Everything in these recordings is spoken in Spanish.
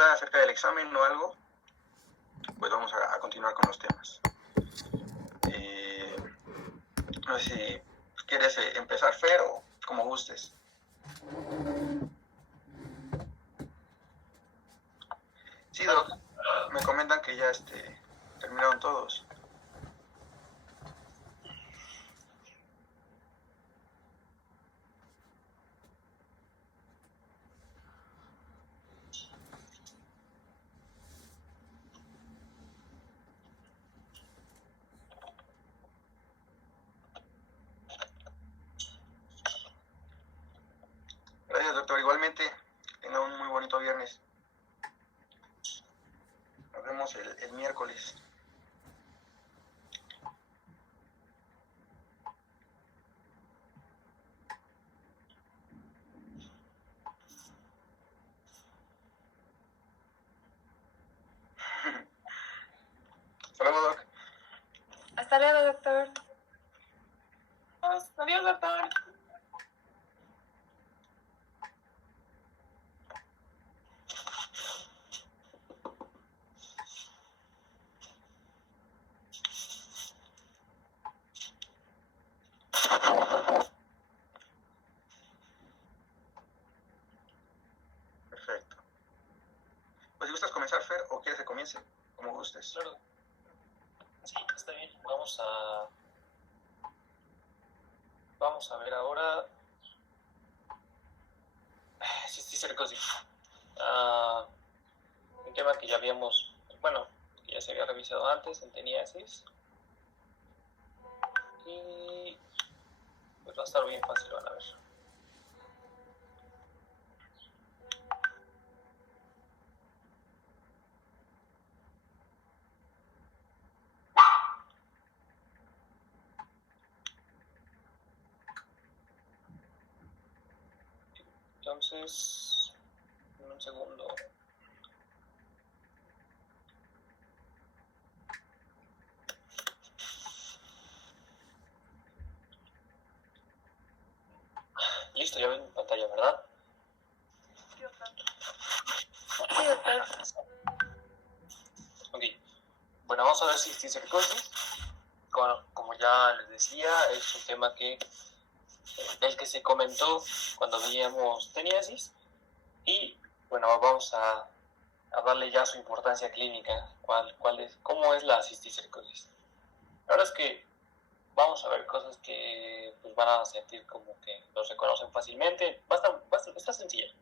duda acerca del examen o algo, pues vamos a continuar con los temas. No sé si quieres empezar, Fer, o como gustes. Sí, Doc, me comentan que ya terminaron todos. Gracias, doctor. Igualmente, tenga un muy bonito viernes. Nos vemos el miércoles. Hasta luego, Doc. Hasta luego, doctor. Adiós, doctor. Perfecto. Pues si gustas comenzar, Fer, o quieres que comience, como gustes. Claro. Sí, está bien. Vamos a ver ahora. Cisticercosis. Un tema que ya habíamos, que ya se había revisado antes en teniasis. Y pues va a estar bien fácil, van a ver. Entonces, en un segundo. Listo, ya ven mi pantalla, ¿verdad? Sí, doctor. Ok. Bueno, vamos a ver cisticercosis. Como ya les decía, es un tema del que se comentó cuando veíamos teniasis. Y bueno, vamos a darle ya su importancia clínica. ¿Cómo es la cisticercosis? La verdad es que vamos a ver cosas que pues, van a sentir como que los reconocen fácilmente. Está sencilla.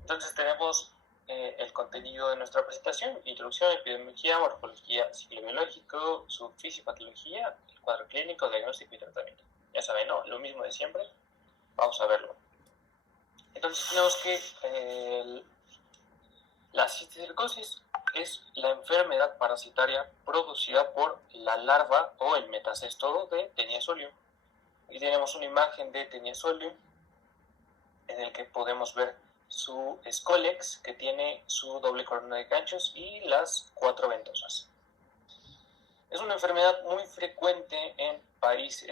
Entonces tenemos el contenido de nuestra presentación: introducción, epidemiología, morfología, ciclo biológico, su fisiopatología, el cuadro clínico, diagnóstico y tratamiento. Ya saben, ¿no? Lo mismo de siempre. Vamos a verlo. Entonces tenemos que la cisticercosis es la enfermedad parasitaria producida por la larva o el metacéstodo de Taenia solium. Aquí tenemos una imagen de Taenia solium en el que podemos ver su escólex, que tiene su doble corona de ganchos y las 4 ventosas. Es una enfermedad muy frecuente en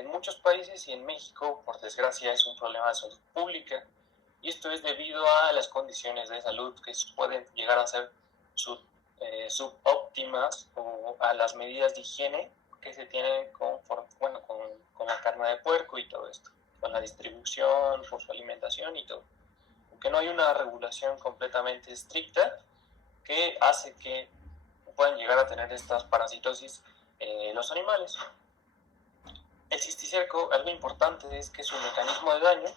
muchos países, y en México, por desgracia, es un problema de salud pública. Y esto es debido a las condiciones de salud que pueden llegar a ser subóptimas, o a las medidas de higiene que se tienen con la carne de puerco y todo esto, con la distribución, por su alimentación y todo. Porque no hay una regulación completamente estricta que hace que puedan llegar a tener estas parasitosis los animales. El cisticerco, algo importante es que su mecanismo de daño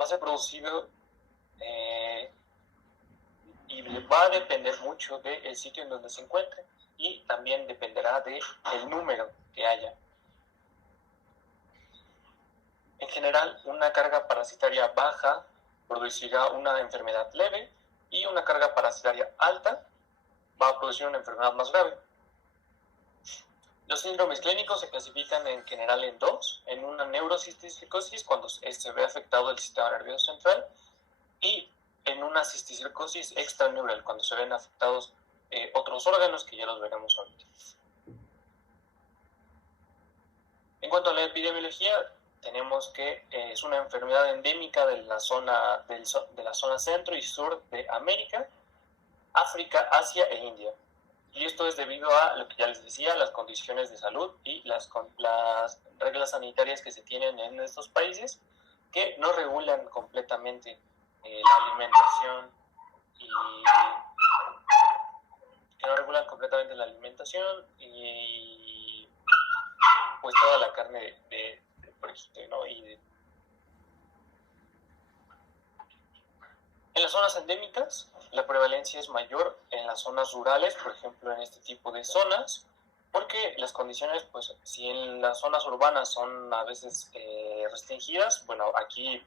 va a ser producido y va a depender mucho del sitio en donde se encuentre, y también dependerá del número que haya. En general, una carga parasitaria baja producirá una enfermedad leve, y una carga parasitaria alta va a producir una enfermedad más grave. Los síndromes clínicos se clasifican en general en dos: en una neurocisticercosis, cuando se ve afectado el sistema nervioso central, y en una cisticercosis extraneural, cuando se ven afectados otros órganos, que ya los veremos ahorita. En cuanto a la epidemiología, tenemos que es una enfermedad endémica de la zona centro y sur de América, África, Asia e India. Y esto es debido a lo que ya les decía, las condiciones de salud y las reglas sanitarias que se tienen en estos países que no regulan completamente la alimentación y pues toda la carne de puerquito, ¿no? En las zonas endémicas, la prevalencia es mayor en las zonas rurales, por ejemplo, en este tipo de zonas, porque las condiciones, pues, si en las zonas urbanas son a veces restringidas, bueno, aquí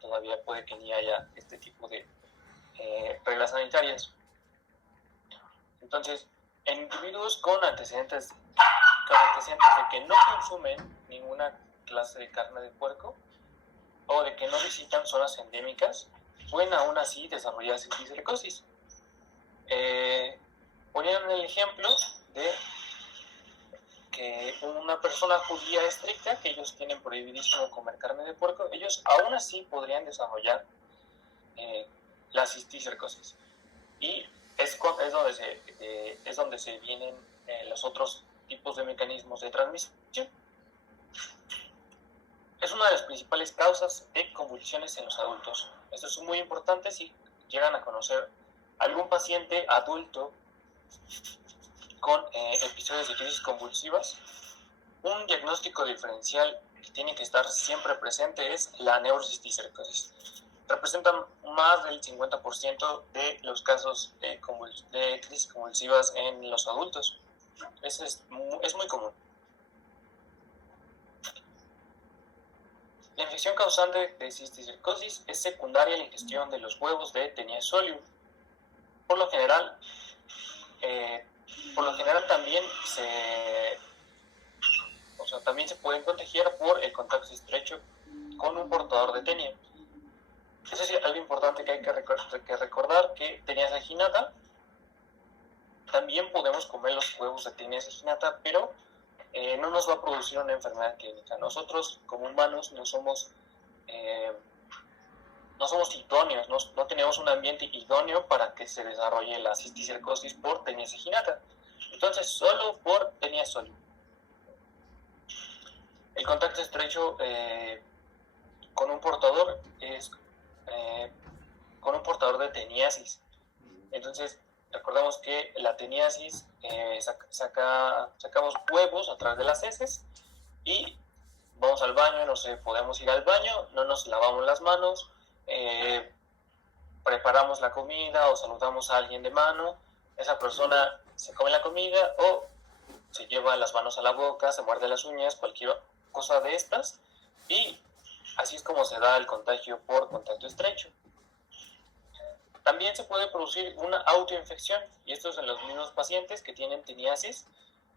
todavía puede que ni haya este tipo de reglas sanitarias. Entonces, en individuos con antecedentes de que no consumen ninguna clase de carne de puerco o de que no visitan zonas endémicas, pueden aún así desarrollar cisticercosis. Ponían el ejemplo de que una persona judía estricta, que ellos tienen prohibidísimo comer carne de puerco, ellos aún así podrían desarrollar la cisticercosis. Y es donde se vienen los otros tipos de mecanismos de transmisión. Es una de las principales causas de convulsiones en los adultos. Esto es muy importante si llegan a conocer algún paciente adulto con episodios de crisis convulsivas. Un diagnóstico diferencial que tiene que estar siempre presente es la neurocisticercosis. Representan más del 50% de los casos de crisis convulsivas en los adultos. Eso es muy común. La infección causante de cisticercosis es secundaria a la ingestión de los huevos de Taenia solium. Por lo general también se pueden contagiar por el contacto estrecho con un portador de Taenia. Eso es algo importante que hay que recordar, que Taenia saginata, también podemos comer los huevos de Taenia saginata, pero no nos va a producir una enfermedad clínica. Nosotros como humanos no somos idóneos, no tenemos un ambiente idóneo para que se desarrolle la cisticercosis por Taenia saginata. Entonces, solo por Taenia solium. El contacto estrecho con un portador de teniasis. Entonces, recordamos que la teniasis sacamos huevos a través de las heces y vamos al baño, no sé, podemos ir al baño, no nos lavamos las manos, preparamos la comida o saludamos a alguien de mano, esa persona se come la comida o se lleva las manos a la boca, se muerde las uñas, cualquier cosa de estas, y así es como se da el contagio por contacto estrecho. También se puede producir una autoinfección, y esto es en los mismos pacientes que tienen teniasis,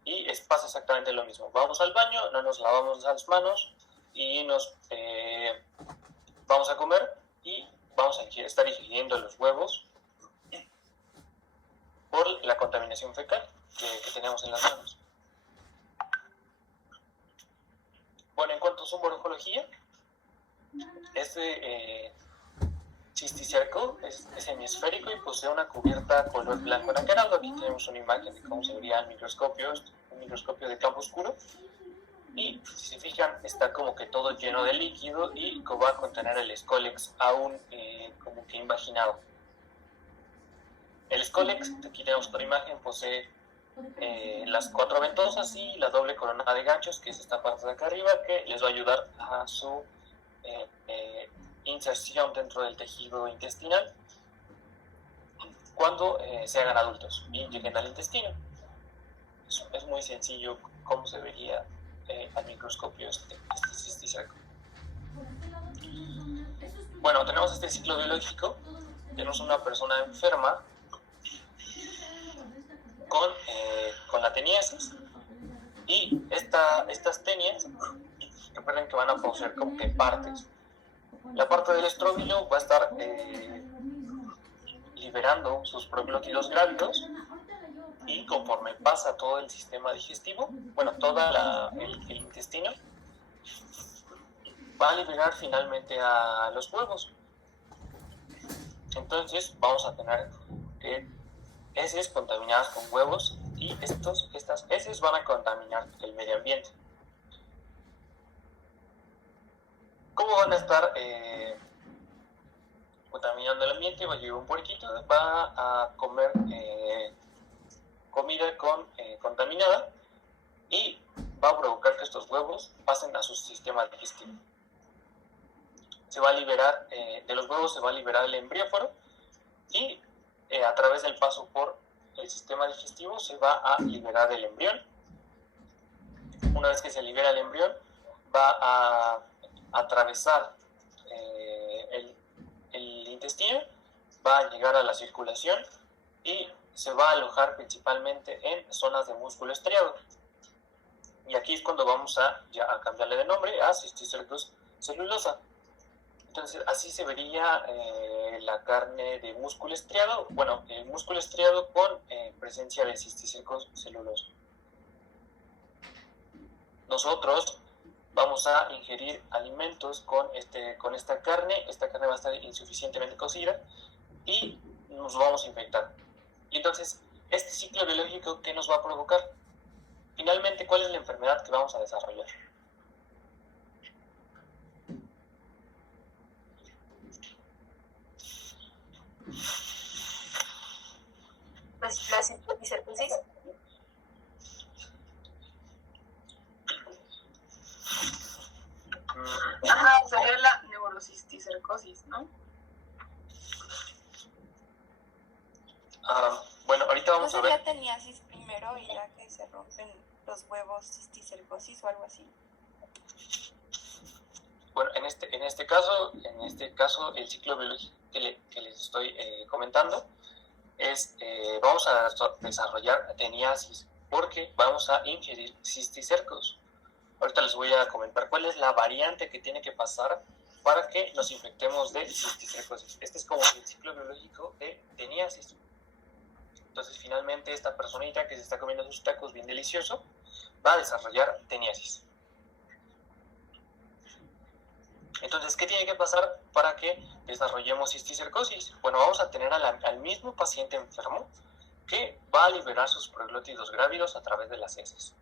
y pasa exactamente lo mismo. Vamos al baño, no nos lavamos las manos, y vamos a comer, y vamos a estar ingiriendo los huevos por la contaminación fecal que tenemos en las manos. Bueno, en cuanto a su morfología, este cisticerco es hemisférico y posee una cubierta color blanco nacarado. Aquí tenemos una imagen de cómo se vería el microscopio, un microscopio de campo oscuro. Y si se fijan, está como que todo lleno de líquido y va a contener el Scolex aún como que invaginado. El Scolex, aquí tenemos otra imagen, posee las 4 ventosas y la doble corona de ganchos, que es esta parte de acá arriba, que les va a ayudar a su inserción dentro del tejido intestinal cuando se hagan adultos y lleguen al intestino. Es muy sencillo cómo se vería al microscopio este cisticerco. Bueno, tenemos este ciclo biológico. Tenemos una persona enferma con la teniasis, y estas tenias, recuerden que van a producir como que partes. La parte del estróbilo va a estar liberando sus proglótidos grávidos, y conforme pasa todo el sistema digestivo, todo el intestino, va a liberar finalmente a los huevos. Entonces vamos a tener heces contaminadas con huevos y estas heces van a contaminar el medio ambiente. ¿Cómo van a estar contaminando el ambiente? Va a llegar un puerquito, va a comer comida contaminada y va a provocar que estos huevos pasen a su sistema digestivo. Se va a liberar, de los huevos se va a liberar el embrióforo y a través del paso por el sistema digestivo se va a liberar el embrión. Una vez que se libera el embrión, va a atravesar el intestino, va a llegar a la circulación y se va a alojar principalmente en zonas de músculo estriado. Y aquí es cuando vamos a cambiarle de nombre a cisticercos celulosa. Entonces así se vería la carne de músculo estriado, bueno, el músculo estriado con presencia de cisticercos celulosa. Nosotros vamos a ingerir alimentos con esta carne va a estar insuficientemente cocida y nos vamos a infectar. Y entonces, este ciclo biológico, ¿qué nos va a provocar? Finalmente, ¿cuál es la enfermedad que vamos a desarrollar? Pues la cisticercosis. Ajá, sería la neurocisticercosis, ¿no? Bueno, ahorita vamos ¿No a ver. sería teniasis primero y ya que se rompen los huevos, cisticercosis o algo así? Bueno, en este caso, el ciclo biológico que les estoy comentando es, vamos a desarrollar teniasis porque vamos a ingerir cisticercos. Ahorita les voy a comentar cuál es la variante que tiene que pasar para que nos infectemos de cisticercosis. Este es como el ciclo biológico de teniasis. Entonces, finalmente, esta personita que se está comiendo sus tacos bien delicioso va a desarrollar teniasis. Entonces, ¿qué tiene que pasar para que desarrollemos cisticercosis? Bueno, vamos a tener al mismo paciente enfermo que va a liberar sus proglótidos grávidos a través de las heces.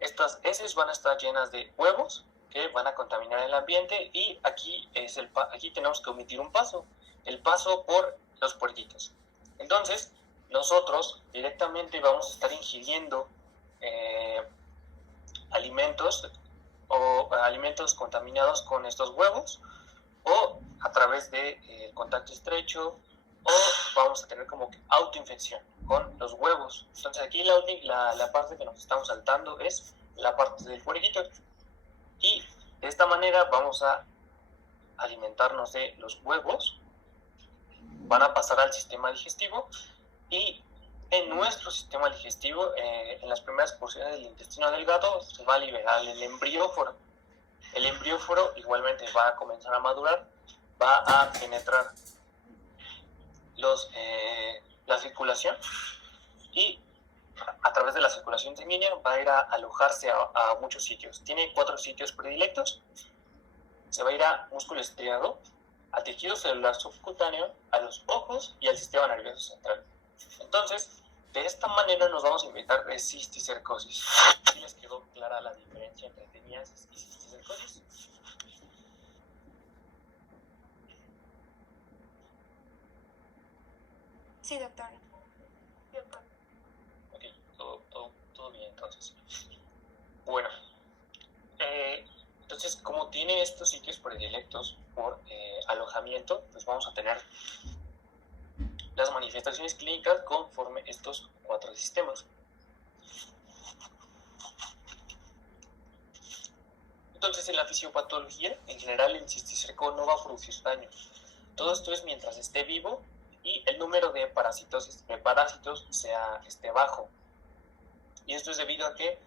Estas heces van a estar llenas de huevos que van a contaminar el ambiente y aquí tenemos que omitir un paso, el paso por los puerquitos. Entonces, nosotros directamente vamos a estar ingiriendo alimentos contaminados con estos huevos o a través de contacto estrecho o vamos a tener como que autoinfección con los huevos. Entonces aquí la parte que nos estamos saltando es la parte del puerquito y de esta manera vamos a alimentarnos de los huevos, van a pasar al sistema digestivo y en nuestro sistema digestivo, en las primeras porciones del intestino delgado, se va a liberar el embrióforo. El embrióforo igualmente va a comenzar a madurar, va a penetrar la circulación y a través de la circulación sanguínea va a ir a alojarse a muchos sitios. Tiene 4 sitios predilectos. Se va a ir a músculo estriado, a tejido celular subcutáneo, a los ojos y al sistema nervioso central. Entonces, de esta manera nos vamos a infectar de cisticercosis. ¿Sí les quedó clara la diferencia entre teniasis y cisticercosis? Sí, doctor. Ok, todo bien entonces. Bueno, entonces como tiene estos sitios predilectos por alojamiento, pues vamos a tener las manifestaciones clínicas conforme estos 4 sistemas. Entonces, en la fisiopatología, en general, el cisticerco no va a producir daño. Todo esto es mientras esté vivo y el número de parásitos esté bajo. Y esto es debido a que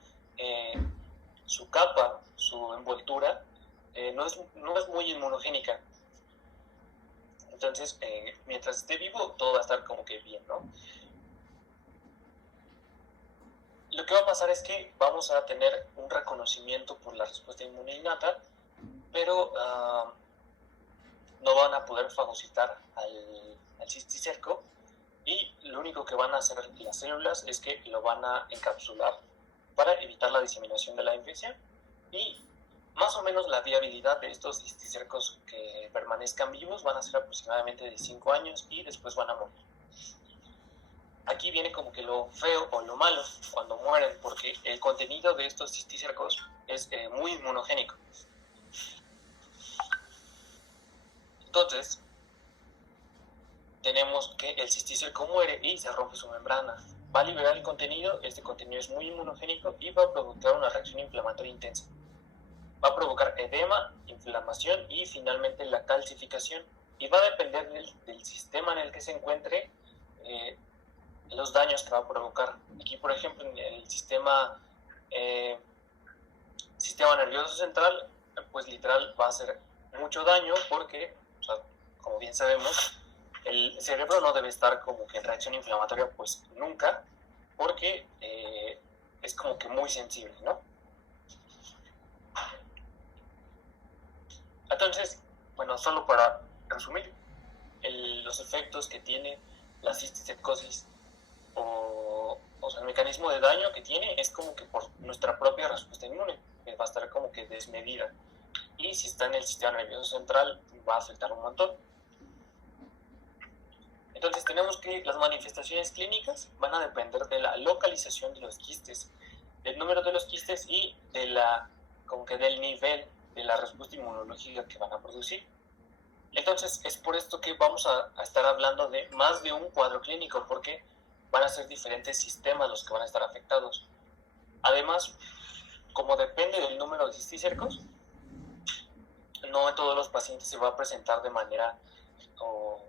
su capa, su envoltura, no es muy inmunogénica. Entonces, mientras esté vivo, todo va a estar como que bien, ¿no? Lo que va a pasar es que vamos a tener un reconocimiento por la respuesta inmune innata, pero no van a poder fagocitar al cisticerco y lo único que van a hacer las células es que lo van a encapsular para evitar la diseminación de la infección, y más o menos la viabilidad de estos cisticercos que permanezcan vivos van a ser aproximadamente de 5 años y después van a morir. Aquí viene como que lo feo o lo malo cuando mueren, porque el contenido de estos cisticercos es muy inmunogénico. Entonces, tenemos que el cisticerco muere y se rompe su membrana. Va a liberar el contenido, este contenido es muy inmunogénico y va a provocar una reacción inflamatoria intensa. Va a provocar edema, inflamación y finalmente la calcificación. Y va a depender del sistema en el que se encuentre los daños que va a provocar. Aquí, por ejemplo, en el sistema nervioso central, pues literal va a hacer mucho daño porque, o sea, como bien sabemos, el cerebro no debe estar como que en reacción inflamatoria pues nunca, porque es como que muy sensible, ¿no? Entonces, bueno, solo para resumir, los efectos que tiene la cisticercosis o sea, el mecanismo de daño que tiene es como que por nuestra propia respuesta inmune, que va a estar como que desmedida. Y si está en el sistema nervioso central, va a afectar un montón. Entonces tenemos que las manifestaciones clínicas van a depender de la localización de los quistes, del número de los quistes y como que del nivel de la respuesta inmunológica que van a producir. Entonces es por esto que vamos a estar hablando de más de un cuadro clínico, porque van a ser diferentes sistemas los que van a estar afectados. Además, como depende del número de cisticercos, no en todos los pacientes se va a presentar de manera, o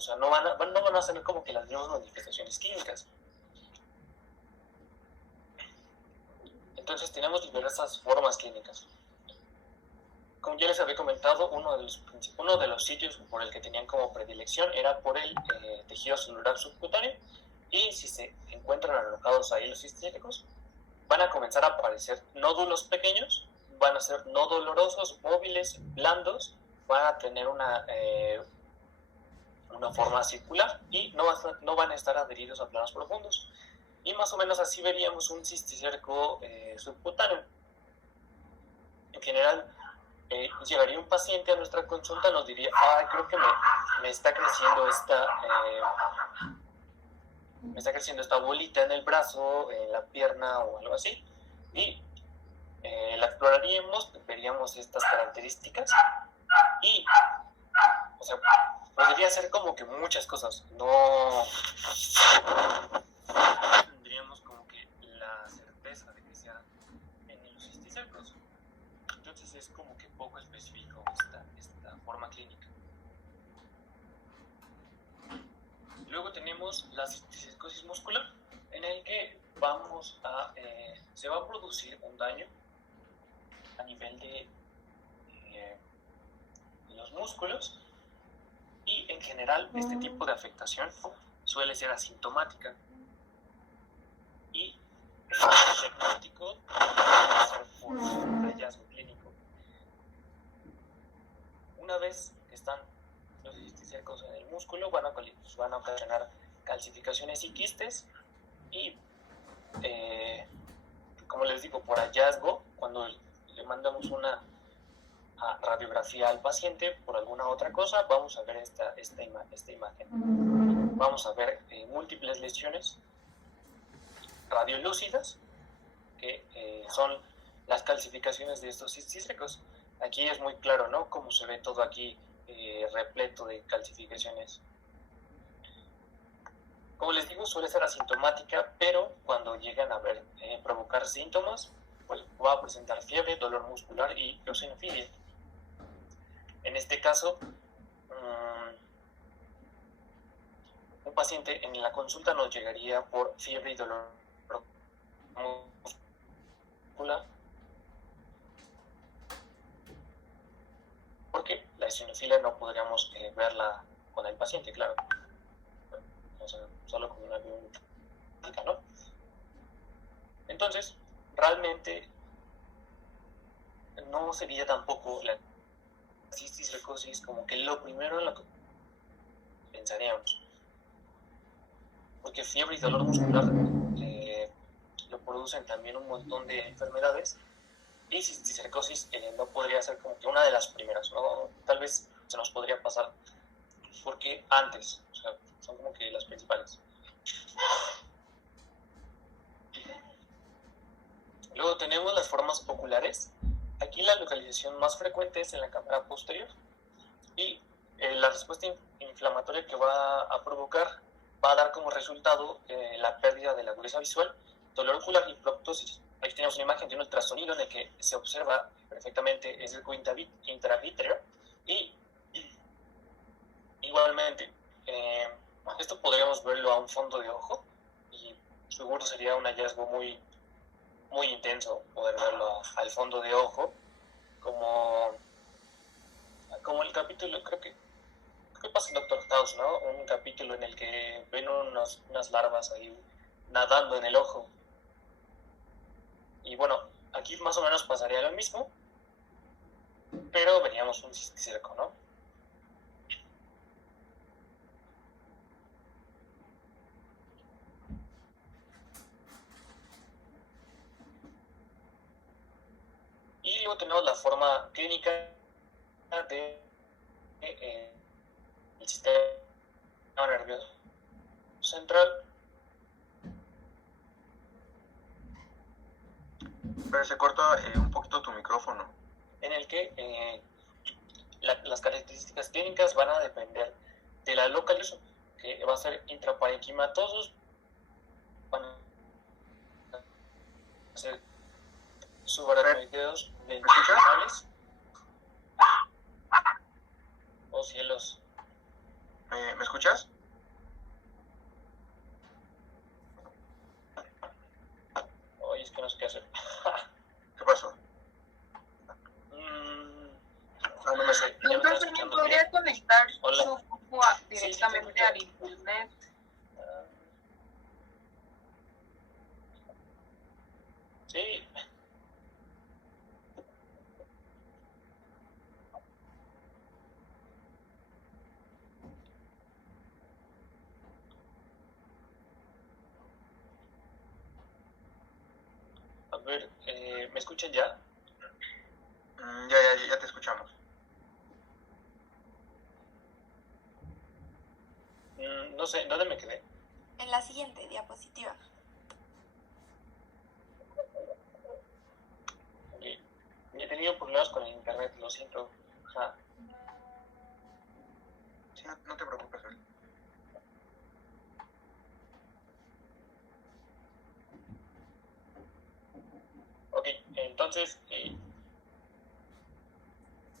sea, no van a ser como que las mismas manifestaciones clínicas. Entonces tenemos diversas formas clínicas. Como ya les había comentado, uno de los sitios por el que tenían como predilección era por el tejido celular subcutáneo, y si se encuentran alojados ahí los cisticercos, van a comenzar a aparecer nódulos pequeños, van a ser no dolorosos, móviles, blandos, van a tener una forma circular y no van a estar adheridos a planos profundos. Y más o menos así veríamos un cisticerco subcutáneo. En general, llegaría un paciente a nuestra consulta, nos diría, creo que me está creciendo esta bolita en el brazo, en la pierna o algo así, y la exploraríamos, veríamos estas características y, o sea, podría ser como que muchas cosas, no tendríamos como que la certeza de que sea en los cisticercos. Entonces es como que poco específico esta forma clínica. Luego tenemos la cisticercosis muscular, en el que se va a producir un daño a nivel de los músculos, y en general este tipo de afectación suele ser asintomática y el diagnóstico puede ser por hallazgo clínico. Una vez que están los cisticercos en el músculo, van a ocasionar calcificaciones y quistes, y como les digo, por hallazgo, cuando le mandamos una radiografía al paciente por alguna otra cosa, vamos a ver esta imagen. Vamos a ver múltiples lesiones radiolúcidas, que son las calcificaciones de estos cisticercos. Aquí es muy claro, ¿no? Cómo se ve todo aquí repleto de calcificaciones. Como les digo, suele ser asintomática, pero cuando llegan a provocar síntomas, pues va a presentar fiebre, dolor muscular y eosinofilia. En este caso, un paciente en la consulta nos llegaría por fiebre y dolor muscular, porque la eosinofilia no podríamos verla con el paciente, claro. O sea, solo con una biométrica, ¿no? Entonces, realmente no sería tampoco la cisticercosis como que lo primero en lo que pensaríamos. porque fiebre y dolor muscular lo producen también un montón de enfermedades, y cisticercosis no podría ser como que una de las primeras, ¿no? Tal vez se nos podría pasar porque antes, o sea, son como que las principales. Luego tenemos las formas oculares. Aquí la localización más frecuente es en la cámara posterior, y la respuesta inflamatoria que va a provocar va a dar como resultado la pérdida de la agudeza visual, dolor ocular y proptosis. Aquí tenemos una imagen de un ultrasonido en el que se observa perfectamente el circo intravítreo, y igualmente esto podríamos verlo a un fondo de ojo, y seguro sería un hallazgo muy, muy intenso poder verlo al fondo de ojo, como el capítulo, creo que pasa en Doctor House, ¿no? Un capítulo en el que ven unas larvas ahí nadando en el ojo. Y bueno, aquí más o menos pasaría lo mismo, pero veríamos un cisticerco, ¿no? Y luego tenemos la forma clínica de el sistema nervioso central. Pero se corta un poquito tu micrófono. En el que las características clínicas van a depender de la localización, que va a ser intraparenquimatosos, van a ser subaracnoideos ventriculares. Oh cielos. ¿Me escuchas? Oye, es que no sé qué hacer. ¿Qué pasó? No me sé. ¿Ya me están Entonces también escuchando podría bien? conectar Hola. su foco directamente al internet. Sí. A ver, ¿me escuchan ya? Ya te escuchamos. No sé, ¿dónde me quedé? En la siguiente diapositiva. He tenido problemas con el internet, lo siento. Ajá. Sí, no te preocupes, Fel. Ok, entonces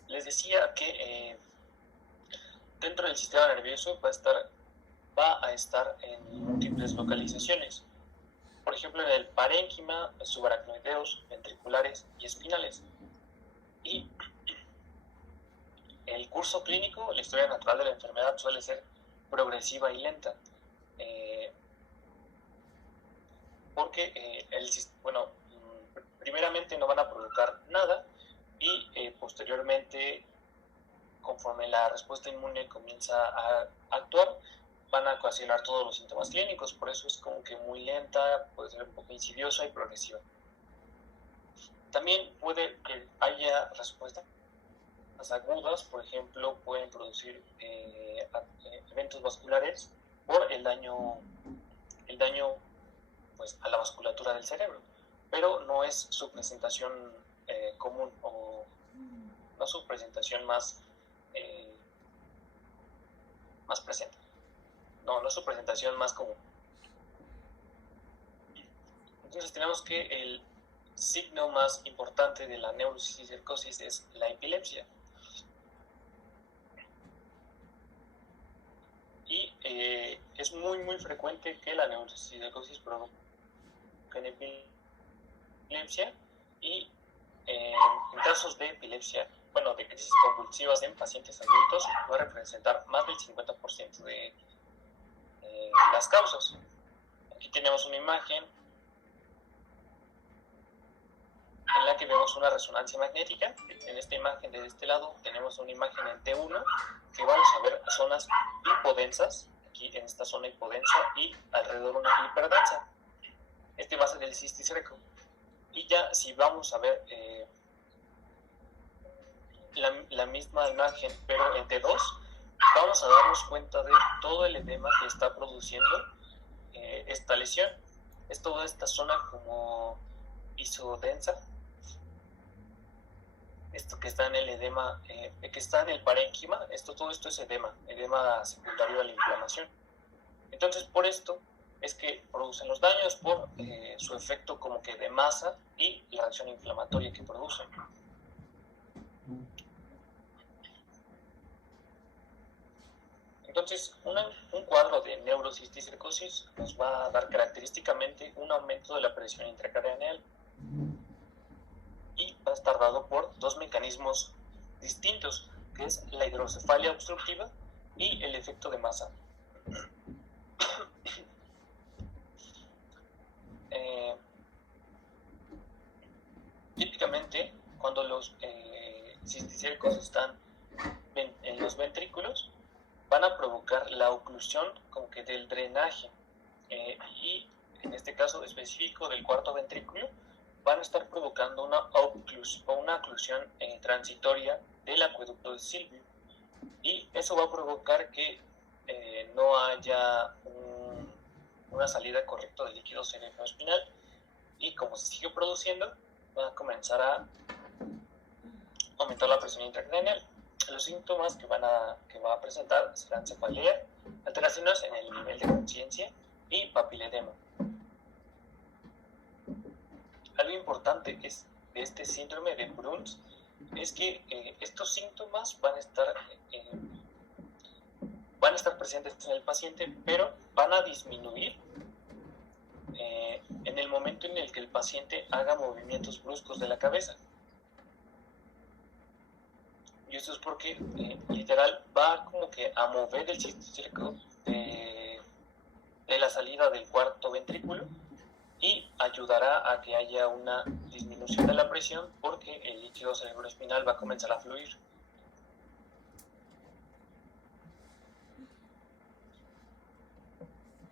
les decía que dentro del sistema nervioso va a estar en múltiples localizaciones. Por ejemplo, en el parénquima, subaracnoideos, ventriculares y espinales. Y el curso clínico, la historia natural de la enfermedad suele ser progresiva y lenta. Porque primeramente no van a provocar nada, y posteriormente, conforme la respuesta inmune comienza a actuar, van a ocasionar todos los síntomas clínicos. Por eso es como que muy lenta, puede ser un poco insidiosa y progresiva. También puede que haya respuestas agudas, por ejemplo, pueden producir eventos vasculares por el daño pues, a la vasculatura del cerebro, pero no es su presentación común, o no su presentación más presente. No es su presentación más común. Entonces tenemos que el signo más importante de la neurocisticercosis es la epilepsia. Y es muy, muy frecuente que la neurocisticercosis provoque epilepsia, y en casos de epilepsia, de crisis convulsivas en pacientes adultos, va a representar más del 50% de las causas. Aquí tenemos una imagen en la que vemos una resonancia magnética. En esta imagen de este lado tenemos una imagen en T1 que vamos a ver zonas hipodensas. Aquí aquí en esta zona hipodensa y alrededor una hiperdensa. Este va a ser el cisticerco. Y ya si vamos a ver la misma imagen, pero en T2, vamos a darnos cuenta de todo el edema que está produciendo esta lesión. Es toda esta zona como isodensa, esto que está en el edema, que está en el parénquima, todo esto es edema secundario a la inflamación. Entonces, por esto es que producen los daños, por su efecto como que de masa y la reacción inflamatoria que producen. Entonces, un cuadro de neurocisticercosis nos va a dar característicamente un aumento de la presión intracraneal y va a estar dado por dos mecanismos distintos, que es la hidrocefalia obstructiva y el efecto de masa. Típicamente, cuando los cisticercos están en los ventrículos, van a provocar la oclusión como que del drenaje y en este caso específico del cuarto ventrículo van a estar provocando una oclusión transitoria del acueducto de Silvio, y eso va a provocar que no haya una salida correcta de líquido cerebroespinal, y como se sigue produciendo va a comenzar a aumentar la presión intracraneal. Los síntomas que va a presentar serán cefalea, alteraciones en el nivel de conciencia y papiledema. Algo importante de este síndrome de Bruns es que estos síntomas van a estar presentes en el paciente, pero van a disminuir en el momento en el que el paciente haga movimientos bruscos de la cabeza. Y esto es porque literal va como que a mover el cisticerco de la salida del cuarto ventrículo y ayudará a que haya una disminución de la presión, porque el líquido cerebroespinal va a comenzar a fluir.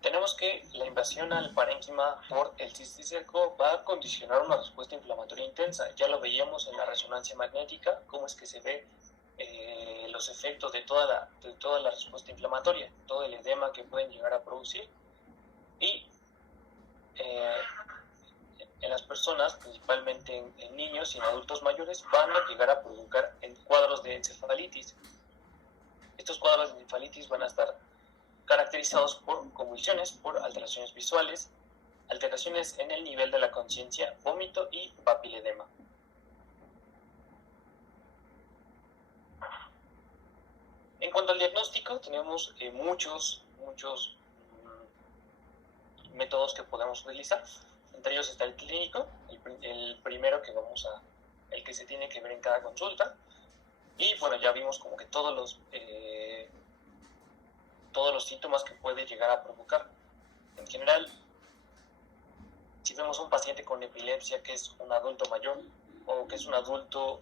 Tenemos que la invasión al parénquima por el cisticerco va a condicionar una respuesta inflamatoria intensa. Ya lo veíamos en la resonancia magnética, cómo es que se ve los efectos de toda la respuesta inflamatoria, todo el edema que pueden llegar a producir. Y en las personas, principalmente en niños y en adultos mayores, van a llegar a provocar cuadros de encefalitis. Estos cuadros de encefalitis van a estar caracterizados por convulsiones, por alteraciones visuales, alteraciones en el nivel de la conciencia, vómito y papiledema. En cuanto al diagnóstico, tenemos muchos métodos que podemos utilizar. Entre ellos está el clínico, el primero el que se tiene que ver en cada consulta. Y bueno, ya vimos como que todos los síntomas que puede llegar a provocar. En general, si vemos un paciente con epilepsia que es un adulto mayor, o que es un adulto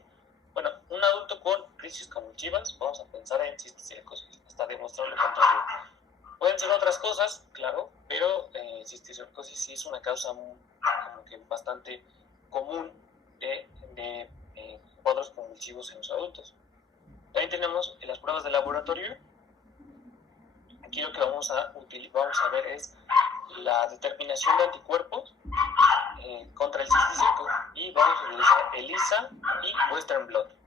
con crisis convulsivas, vamos a pensar en cisticercosis, hasta demostrar lo contrario. Pueden ser otras cosas, claro, pero cisticercosis sí es una causa como que bastante común de cuadros convulsivos en los adultos. También tenemos las pruebas de laboratorio. Aquí lo que vamos a ver es la determinación de anticuerpos contra el cisticerco, y vamos a utilizar ELISA y Western blot.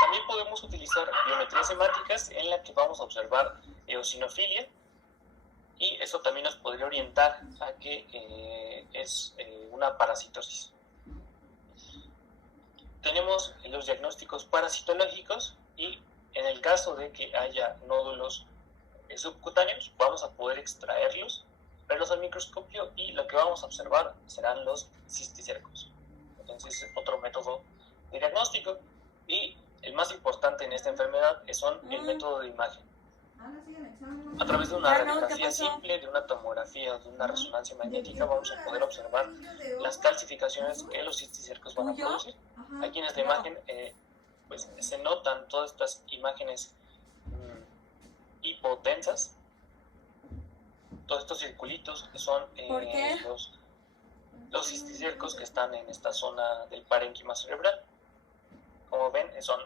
También podemos utilizar biometrías hemáticas en la que vamos a observar eosinofilia, y eso también nos podría orientar a que es una parasitosis. Tenemos los diagnósticos parasitológicos, y en el caso de que haya nódulos subcutáneos, vamos a poder extraerlos, verlos al microscopio, y lo que vamos a observar serán los cisticercos. Entonces, otro método de diagnóstico, y el más importante en esta enfermedad son el método de imagen. A través de una radiografía simple, de una tomografía o de una resonancia magnética, vamos a poder observar las calcificaciones que los cisticercos van a producir. Aquí en esta imagen pues se notan todas estas imágenes tipo tensas. Todos estos circulitos son ¿Por qué? los cisticercos que están en esta zona del parénquima cerebral. Como ven, son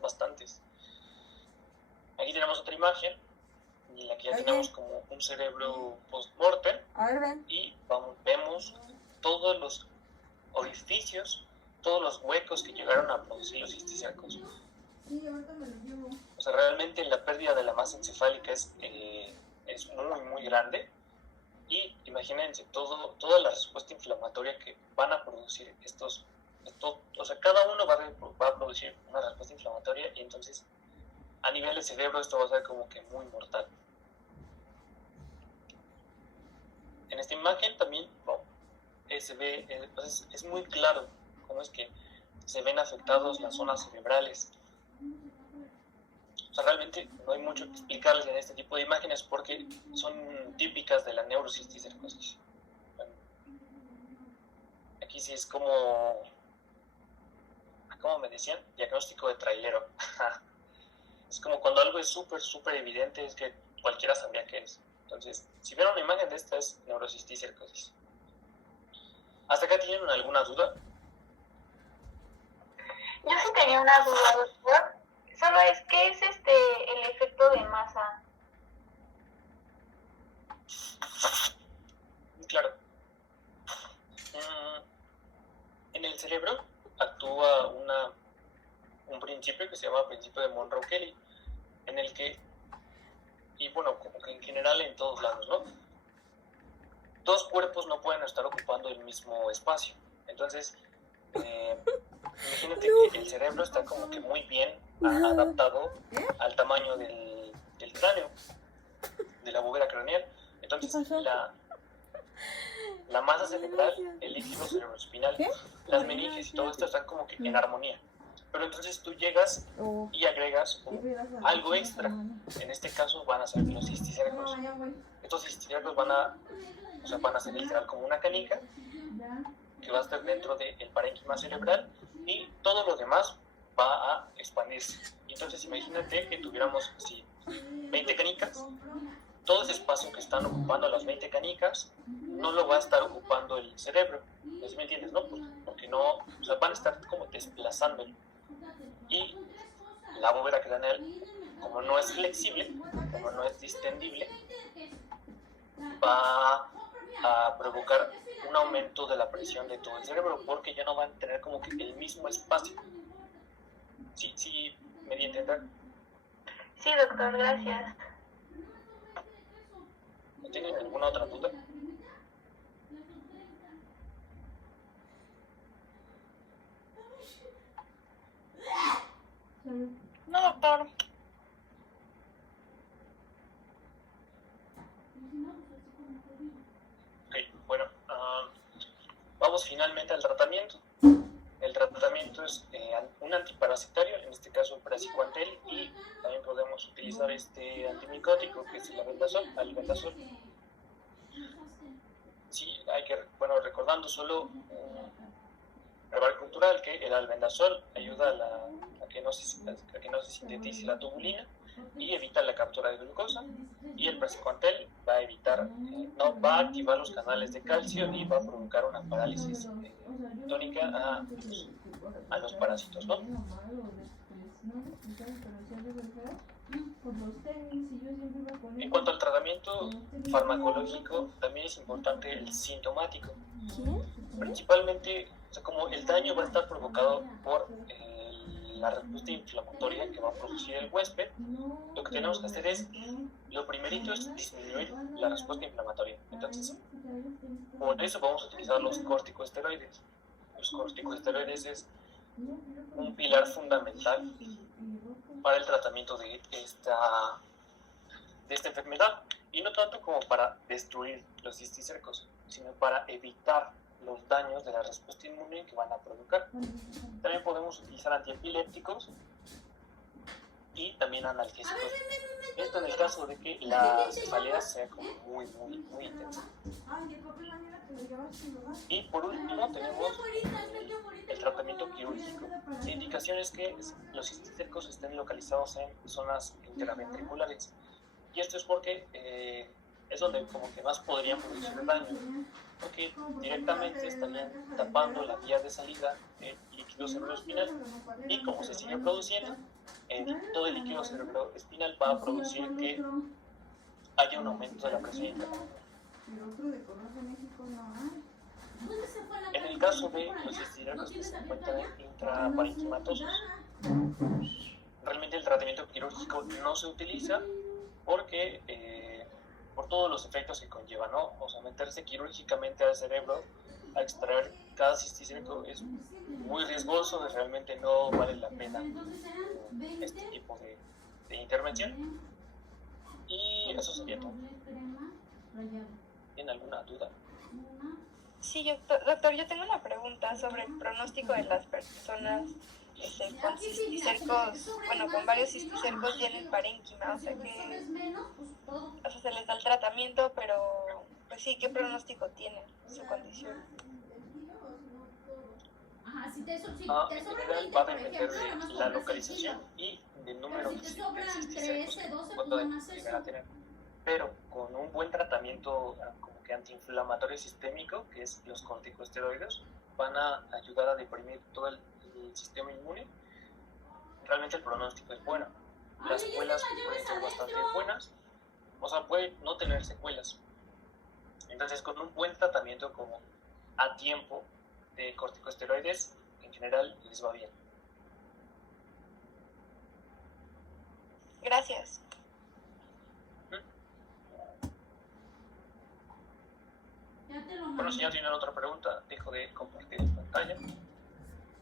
bastantes. Aquí tenemos otra imagen, en la que ya Oye. tenemos como un cerebro post-mortem, A ver, ven. y vemos todos los orificios, todos los huecos que llegaron a producir los cisticercos. Sí, ahorita me lo llevo. O sea, realmente la pérdida de la masa encefálica es muy, muy grande. Y imagínense toda la respuesta inflamatoria que van a producir o sea, cada uno va a producir una respuesta inflamatoria, y entonces a nivel de cerebro esto va a ser como que muy mortal. En esta imagen también se ve, es muy claro cómo es que se ven afectados las zonas cerebrales. O sea, realmente no hay mucho que explicarles en este tipo de imágenes porque son típicas de la neurocisticercosis. Aquí sí es como me decían, diagnóstico de trailero. Es como cuando algo es súper, súper evidente, es que cualquiera sabría qué es. Entonces, si vieron una imagen de esta, es neurocisticercosis. ¿Hasta acá tienen alguna duda? Yo sí tenía una duda, doctor. Solo es, ¿qué es el efecto de masa? Claro. En el cerebro actúa un principio que se llama principio de Monroe-Kelly, en el que, y bueno, como que en general en todos lados, ¿no? Dos cuerpos no pueden estar ocupando el mismo espacio. Entonces, imagínate que el cerebro está como que muy bien adaptado al tamaño del cráneo, de la bóveda craneal. Entonces, la masa cerebral, el líquido cerebroespinal, las meninges y todo esto están como que en armonía. Pero entonces tú llegas y agregas algo extra. En este caso van a ser los cisticercos. Estos cisticercos van a ser literal como una canica que va a estar dentro del parénquima cerebral, y todo lo demás va a expandirse. Entonces imagínate que tuviéramos 20 canicas. Todo ese espacio que están ocupando las 20 canicas no lo va a estar ocupando el cerebro. ¿Sí me entiendes, no? Porque no, o sea, van a estar como desplazándolo. Y la bóveda craneal, como no es flexible, como no es distendible, va a provocar un aumento de la presión de todo el cerebro, porque ya no van a tener como que el mismo espacio. ¿Sí me di a entender? Sí, doctor, gracias. ¿No tienen alguna otra duda? No, doctor. Ok, bueno, vamos finalmente al tratamiento. El tratamiento es un antiparasitario, en este caso el praziquantel, y también podemos utilizar este antimicótico que es el albendazol. Sí, recordando solo brebaje cultural que el albendazol ayuda a que no se sintetice la tubulina y evita la captura de glucosa, y el praziquantel va a activar los canales de calcio y va a provocar una parálisis tónica a los parásitos, ¿no? En cuanto al tratamiento farmacológico, también es importante el sintomático. Principalmente, o sea, como el daño va a estar provocado por la respuesta inflamatoria que va a producir el huésped, lo que tenemos que hacer es, lo primerito es disminuir la respuesta inflamatoria. Entonces, por eso vamos a utilizar los corticosteroides. Los corticosteroides es un pilar fundamental para el tratamiento de esta enfermedad, y no tanto como para destruir los cisticercos, sino para evitar los daños de la respuesta inmune que van a provocar. También podemos utilizar antiepilépticos y también analgésicos. Esto en el caso de que la cefalea sea como muy, muy, muy intensa. Y por último tenemos el tratamiento quirúrgico. La indicación es que los cisticercos estén localizados en zonas intraventriculares. Y esto es porque es donde como que más podrían producir el daño, porque directamente estarían tapando la vía de salida del líquido cerebroespinal, y como se sigue produciendo, todo el líquido cerebroespinal va a producir que haya un aumento de la presión intracraniana. En el caso de los cisticercos que se encuentran intraparenquimatosos, realmente el tratamiento quirúrgico no se utiliza porque por todos los efectos que conlleva, ¿no? O sea, meterse quirúrgicamente al cerebro a extraer cada cisticerco es muy riesgoso, realmente no vale la pena este tipo de intervención. Y eso sería todo. ¿Tienen alguna duda? Sí, doctor, yo tengo una pregunta sobre el pronóstico de las personas con cisticercos, bueno, con varios cisticercos y en el parénquima, o sea que se les da el tratamiento, pero pues sí, ¿qué pronóstico tiene su condición? En general va a depender de la localización y del número de cisticercos que puedan llegar a tener. Pero con un buen tratamiento como que antiinflamatorio sistémico, que es los corticosteroides, van a ayudar a deprimir todo el sistema inmune. Realmente el pronóstico es bueno. Las secuelas pueden ser bastante buenas, o sea, puede no tener secuelas. Entonces, con un buen tratamiento como a tiempo de corticosteroides, en general les va bien. Gracias. Bueno, si ya tienen otra pregunta, dejo de compartir en pantalla.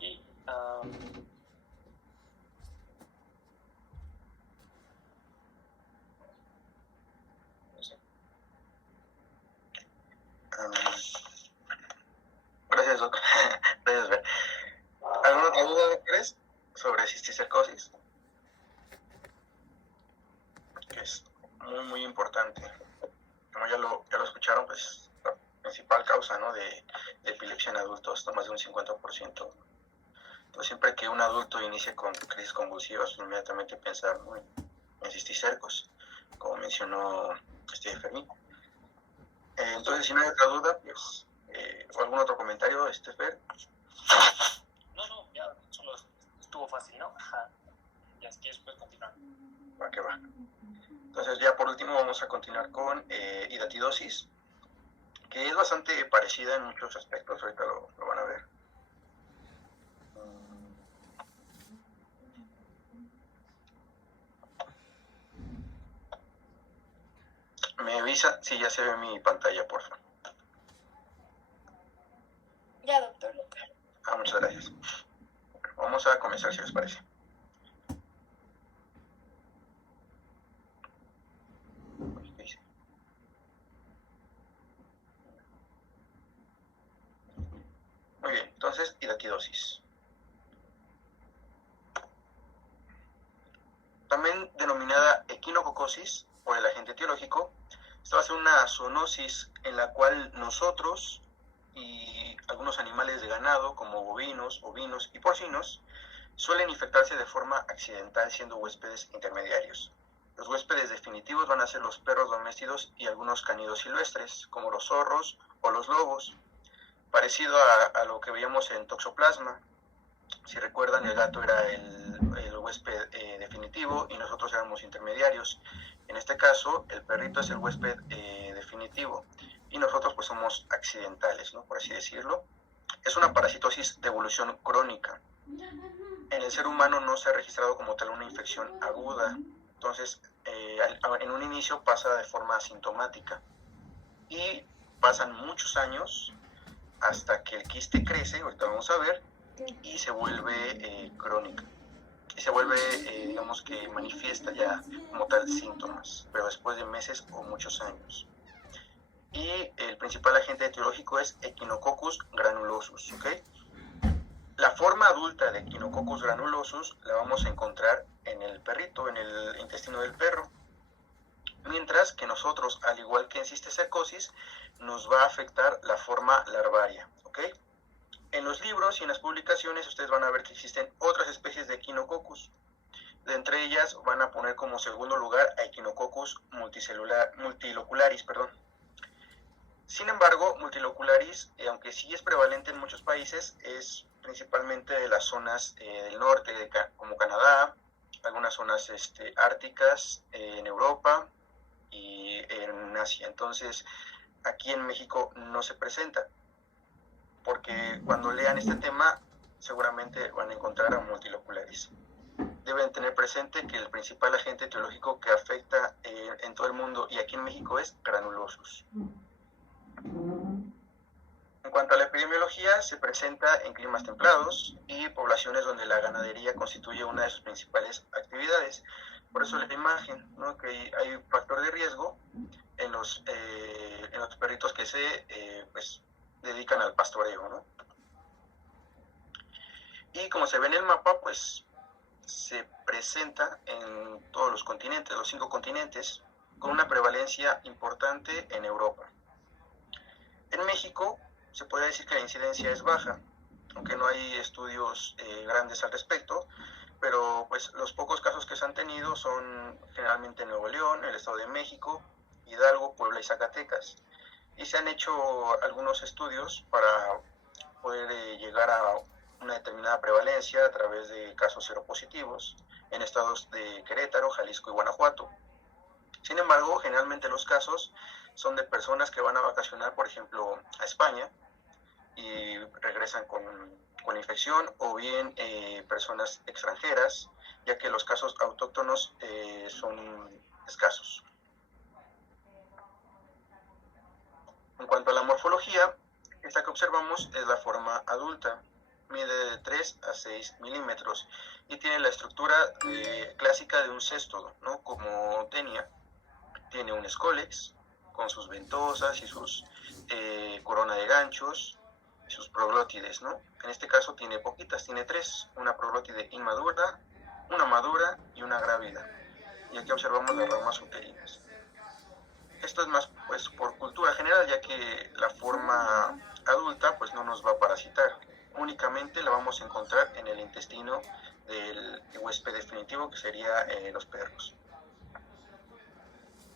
Y no sé. Gracias, Doc. Gracias, Fer. ¿Alguna otra duda, doctores, sobre cisticercosis? Que es muy, muy importante. Como ya lo escucharon, pues la principal causa, ¿no?, de epilepsia en adultos, más de un 50%. Entonces, siempre que un adulto inicie con crisis convulsivas, inmediatamente pensar, ¿no?, en cisticercos, como mencionó Fermín. Entonces, si no hay otra duda, pues, ¿o algún otro comentario, Fer? No, ya solo estuvo fácil, ¿no? Ya es que después continuar. Va que va. Entonces, ya por último vamos a continuar con hidatidosis, que es bastante parecida en muchos aspectos, ahorita lo van a ver. Me avisa si ya se ve mi pantalla, por favor. Ya, doctor. Muchas gracias. Vamos a comenzar, si les parece. Muy bien, entonces, hidatidosis. También denominada equinococosis por el agente etiológico, esta va a ser una zoonosis en la cual nosotros y algunos animales de ganado, como bovinos, ovinos y porcinos, suelen infectarse de forma accidental siendo huéspedes intermediarios. Los huéspedes definitivos van a ser los perros domésticos y algunos cánidos silvestres, como los zorros o los lobos, parecido a lo que veíamos en Toxoplasma. Si recuerdan, el gato era el huésped definitivo y nosotros éramos intermediarios. En este caso, el perrito es el huésped definitivo y nosotros pues somos accidentales, ¿no?, por así decirlo. Es una parasitosis de evolución crónica. En el ser humano no se ha registrado como tal una infección aguda, entonces en un inicio pasa de forma asintomática y pasan muchos años hasta que el quiste crece, ahorita vamos a ver, y se vuelve crónica. Y se vuelve, digamos que manifiesta ya como tal síntomas, pero después de meses o muchos años. Y el principal agente etiológico es Echinococcus granulosus, ¿ok? La forma adulta de Echinococcus granulosus la vamos a encontrar en el perrito, en el intestino del perro. Mientras que nosotros, al igual que en cisticercosis, nos va a afectar la forma larvaria, ¿ok? En los libros y en las publicaciones ustedes van a ver que existen otras especies de Echinococcus. De entre ellas van a poner como segundo lugar a Echinococcus multilocularis. Sin embargo, multilocularis, aunque sí es prevalente en muchos países, es principalmente de las zonas del norte, como Canadá, algunas zonas árticas en Europa y en Asia. Entonces, aquí en México no se presenta, porque cuando lean este tema seguramente van a encontrar a multilocularis. Deben tener presente que el principal agente etiológico que afecta en todo el mundo y aquí en México es granulosus. En cuanto a la epidemiología, se presenta en climas templados y poblaciones donde la ganadería constituye una de sus principales actividades. Por eso la imagen, ¿no? Que hay un factor de riesgo en los perritos que se dedican al pastoreo, ¿no? Y como se ve en el mapa, pues se presenta en todos los continentes, los 5 continentes, con una prevalencia importante en Europa. En México se puede decir que la incidencia es baja, aunque no hay estudios grandes al respecto, pero pues los pocos casos que se han tenido son generalmente en Nuevo León, el Estado de México, Hidalgo, Puebla y Zacatecas. Y se han hecho algunos estudios para poder llegar a una determinada prevalencia a través de casos seropositivos en estados de Querétaro, Jalisco y Guanajuato. Sin embargo, generalmente los casos son de personas que van a vacacionar, por ejemplo, a España y regresan con infección, o bien personas extranjeras, ya que los casos autóctonos son escasos. En cuanto a la morfología, esta que observamos es la forma adulta, mide de 3 a 6 milímetros y tiene la estructura clásica de un céstodo, ¿no? Como Tenia. Tiene un escólex con sus ventosas y sus corona de ganchos y sus proglótides, ¿no? En este caso tiene poquitas, tiene 3, una proglótide inmadura, una madura y una grávida. Y aquí observamos las ramas uterinas. Esto es más pues por cultura general, ya que la forma adulta pues no nos va a parasitar. Únicamente la vamos a encontrar en el intestino del huésped definitivo, que sería los perros.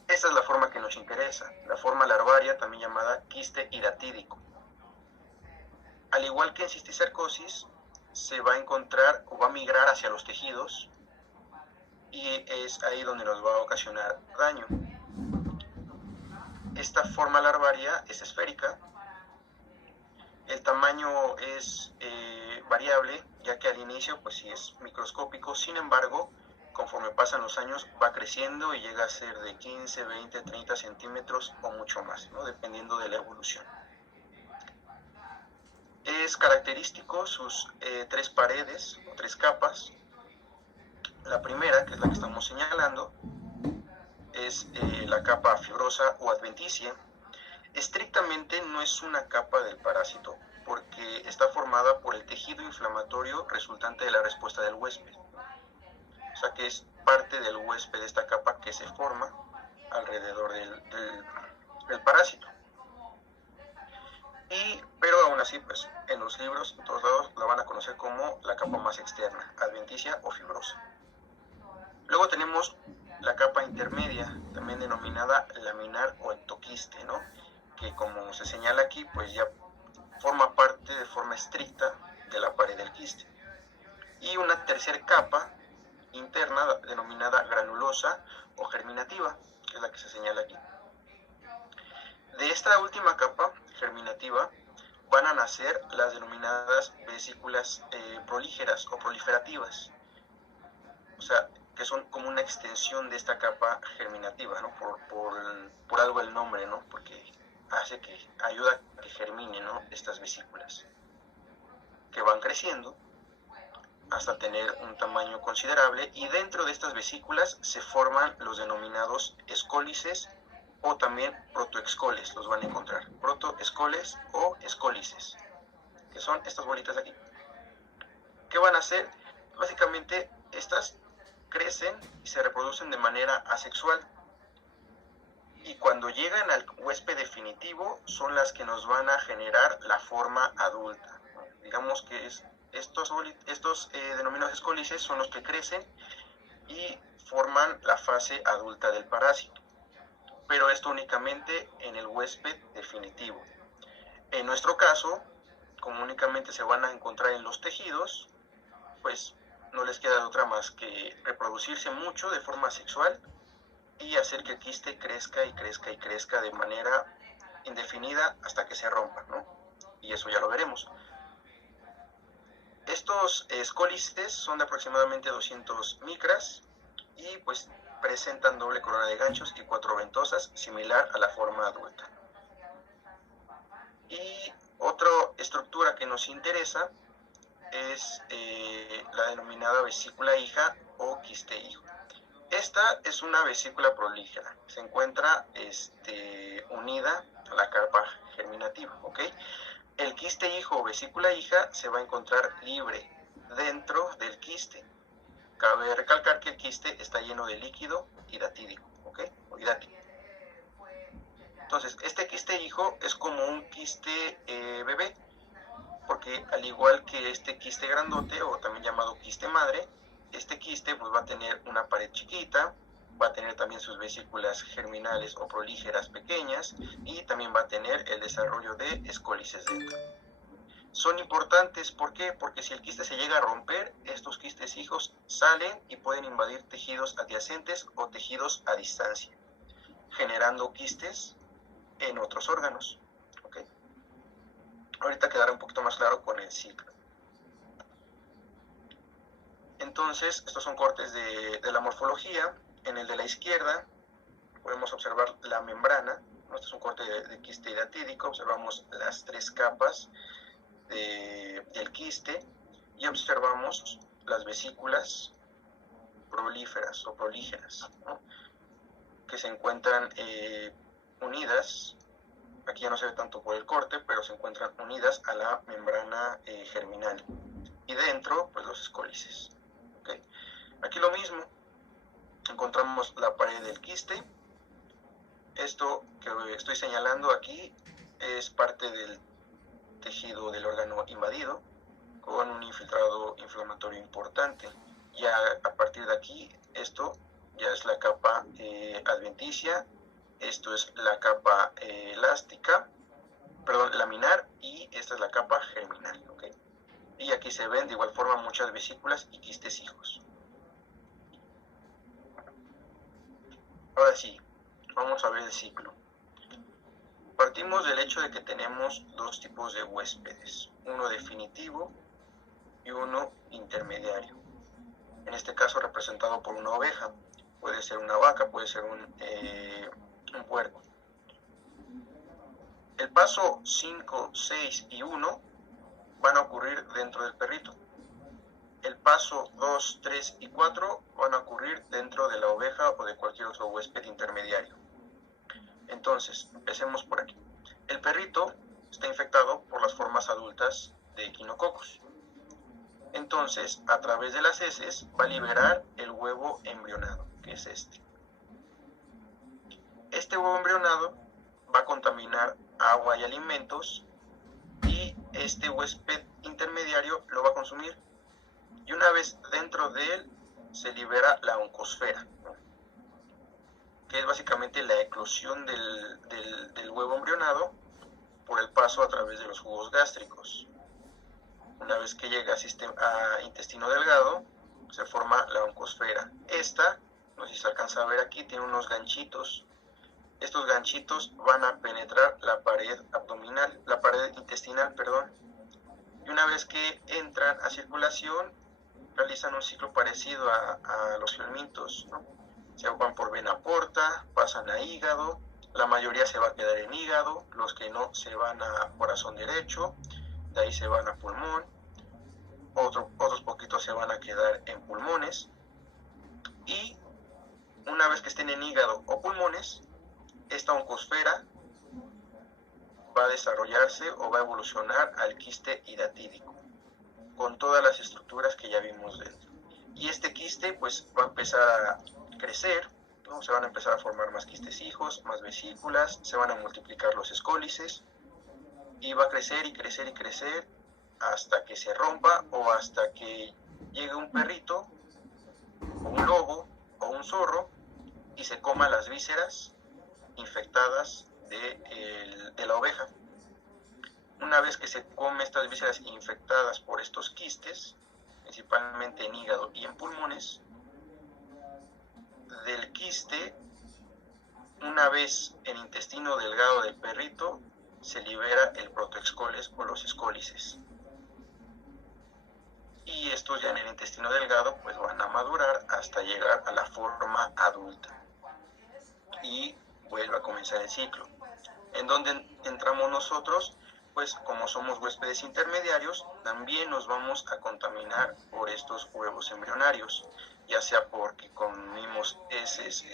Esta es la forma que nos interesa, la forma larvaria, también llamada quiste hidatídico. Al igual que en cisticercosis, se va a encontrar o va a migrar hacia los tejidos y es ahí donde nos va a ocasionar daño. Esta forma larvaria es esférica. El tamaño es variable, ya que al inicio pues sí es microscópico. Sin embargo, conforme pasan los años va creciendo y llega a ser de 15, 20, 30 centímetros o mucho más, ¿no? Dependiendo de la evolución. Es característico sus 3 paredes o 3 capas. La primera, que es la que estamos señalando, es la capa fibrosa o adventicia. Estrictamente no es una capa del parásito, porque está formada por el tejido inflamatorio resultante de la respuesta del huésped. O sea que es parte del huésped esta capa que se forma alrededor del parásito. Pero aún así, pues en los libros, en todos lados, la van a conocer como la capa más externa, adventicia o fibrosa. Luego tenemos la capa intermedia, también denominada laminar o ectoquiste, ¿no? Que como se señala aquí, pues ya forma parte de forma estricta de la pared del quiste. Y una tercera capa interna denominada granulosa o germinativa, que es la que se señala aquí. De esta última capa germinativa van a nacer las denominadas vesículas prolígeras o proliferativas, o sea, que son como una extensión de esta capa germinativa, ¿no? Por algo el nombre, ¿no? Porque ayuda a que germinen, ¿no? Estas vesículas, que van creciendo hasta tener un tamaño considerable, y dentro de estas vesículas se forman los denominados escólices o también protoescoles, los van a encontrar, protoescoles o escólices, que son estas bolitas de aquí. ¿Qué van a hacer? Básicamente estas crecen y se reproducen de manera asexual, y cuando llegan al huésped definitivo son las que nos van a generar la forma adulta. Digamos que estos denominados escólices son los que crecen y forman la fase adulta del parásito, pero esto únicamente en el huésped definitivo. En nuestro caso, como únicamente se van a encontrar en los tejidos, pues no les queda otra más que reproducirse mucho de forma sexual y hacer que el quiste crezca y crezca y crezca de manera indefinida hasta que se rompa, ¿no? Y eso ya lo veremos. Estos escólices son de aproximadamente 200 micras y pues presentan doble corona de ganchos y 4 ventosas, similar a la forma adulta. Y otra estructura que nos interesa es la denominada vesícula hija o quiste hijo. Esta es una vesícula prolífera, se encuentra unida a la carpa germinativa, ¿ok? El quiste hijo o vesícula hija se va a encontrar libre dentro del quiste. Cabe recalcar que el quiste está lleno de líquido hidatídico, ¿ok? O hidático. Entonces, este quiste hijo es como un quiste bebé, porque al igual que este quiste grandote, o también llamado quiste madre, este quiste pues va a tener una pared chiquita, va a tener también sus vesículas germinales o prolíferas pequeñas y también va a tener el desarrollo de escólices dentro. Son importantes, ¿por qué? Porque si el quiste se llega a romper, estos quistes hijos salen y pueden invadir tejidos adyacentes o tejidos a distancia, generando quistes en otros órganos. ¿Okay? Ahorita quedará un poquito más claro con el ciclo. Entonces, estos son cortes de la morfología. En el de la izquierda podemos observar la membrana. Este es un corte de quiste hidatídico. Observamos las 3 capas del quiste y observamos las vesículas prolíferas o prolígeras, ¿no? Que se encuentran unidas. Aquí ya no se ve tanto por el corte, pero se encuentran unidas a la membrana germinal. Y dentro, pues los escólices. ¿Okay? Aquí lo mismo. Encontramos la pared del quiste. Esto que estoy señalando aquí es parte del tejido del órgano invadido con un infiltrado inflamatorio importante. Ya a partir de aquí, esto ya es la capa adventicia. Esto es la capa laminar, y esta es la capa germinal, ¿okay? Y aquí se ven de igual forma muchas vesículas y quistes hijos. Ahora sí, vamos a ver el ciclo. Partimos del hecho de que tenemos 2 tipos de huéspedes, uno definitivo y uno intermediario. En este caso representado por una oveja, puede ser una vaca, puede ser un puerco. El paso 5, 6 y 1 van a ocurrir dentro del perrito. El paso 2, 3 y 4 van a ocurrir dentro de la oveja o de cualquier otro huésped intermediario. Entonces, empecemos por aquí. El perrito está infectado por las formas adultas de equinococos. Entonces, a través de las heces va a liberar el huevo embrionado, que es este. Este huevo embrionado va a contaminar agua y alimentos, y este huésped intermediario lo va a consumir. Y una vez dentro de él se libera la oncosfera, ¿no? Que es básicamente la eclosión del huevo embrionado por el paso a través de los jugos gástricos. Una vez que llega a intestino delgado, se forma la oncosfera. Esta, no sé si se alcanza a ver aquí, tiene unos ganchitos. Estos ganchitos van a penetrar la pared abdominal, la pared intestinal, perdón. Y una vez que entran a circulación, realizan un ciclo parecido a los helmintos, ¿no? Se van por vena porta, pasan a hígado, la mayoría se va a quedar en hígado, los que no se van a corazón derecho, de ahí se van a pulmón, otros poquitos se van a quedar en pulmones, y una vez que estén en hígado o pulmones, esta oncosfera va a desarrollarse o va a evolucionar al quiste hidatídico, con todas las estructuras que ya vimos dentro. Y este quiste pues va a empezar a crecer, ¿no? Se van a empezar a formar más quistes hijos, más vesículas, se van a multiplicar los escólices, y va a crecer y crecer y crecer hasta que se rompa, o hasta que llegue un perrito o un lobo o un zorro y se coma las vísceras infectadas de la oveja. Una vez que se come estas vísceras infectadas por estos quistes, principalmente en hígado y en pulmones, del quiste, una vez en intestino delgado del perrito, se libera el protoexcoles o los escólices. Y estos ya en el intestino delgado pues van a madurar hasta llegar a la forma adulta. Y vuelve a comenzar el ciclo. ¿En donde entramos nosotros? Pues como somos huéspedes intermediarios, también nos vamos a contaminar por estos huevos embrionarios, ya sea porque comimos heces,